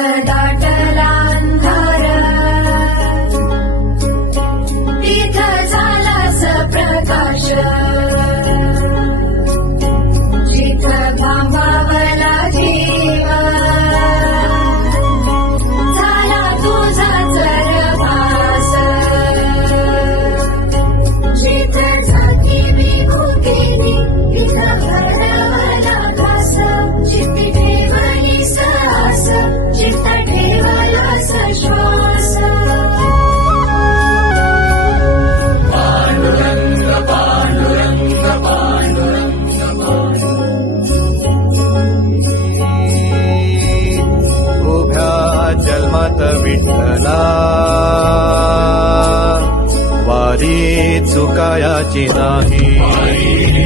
da विठ्ठला. वारी चुकायाची नाही.